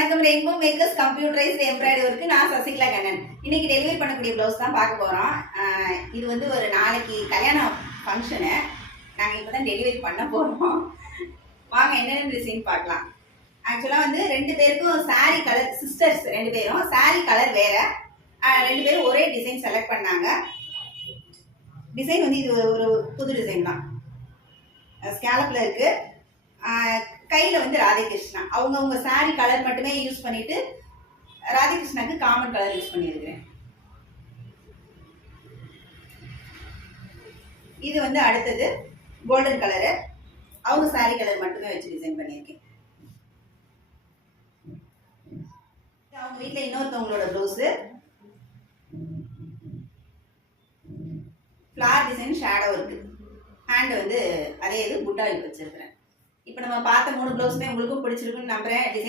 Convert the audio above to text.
வணக்கம் rainbow makers computerised embroidery work. நான் சசிகலா கண்ணன். இன்னைக்கு டெலிவரி பண்ணக்கூடிய ப்ளவுஸ் தான் பார்க்க போகிறோம். இது வந்து ஒரு நாளைக்கு கல்யாண ஃபங்க்ஷனு. நாங்கள் இப்போ தான் டெலிவரி பண்ண போகிறோம். வாங்க என்னென்ன டிசைன் பார்க்கலாம். ஆக்சுவலாக வந்து 2 பேருக்கும் சாரீ கலர், சிஸ்டர்ஸ் 2 பேரும் சாரீ கலர் வேறு. 2 பேரும் ஒரே டிசைன் செலக்ட் பண்ணாங்க. டிசைன் வந்து இது ஒரு புது டிசைன் தான். ஸ்கேலப்பில் இருக்குது. கையில் வந்து ராதாகிருஷ்ணா. அவங்கவுங்க சாரீ கலர் மட்டுமே யூஸ் பண்ணிவிட்டு ராதாகிருஷ்ணாக்கு காமன் கலர் யூஸ் பண்ணியிருக்கிறேன். இது வந்து அடுத்தது கோல்டன் கலரு. அவங்க சாரீ கலர் மட்டுமே வச்சு டிசைன் பண்ணியிருக்கேன். அவங்க வீட்டில் இன்னொருத்தவங்களோட ப்ளவுஸு. ஃப்ளார் டிசைன் ஷேடோ இருக்குது. ஹேண்டு வந்து அதே இது புட்டா வச்சுருக்கிறேன். இப்போ நம்ம பார்த்த 3 ப்ளவுஸுமே உங்களுக்கும் பிடிச்சிருக்குன்னு நம்புகிறேன். டிசைன்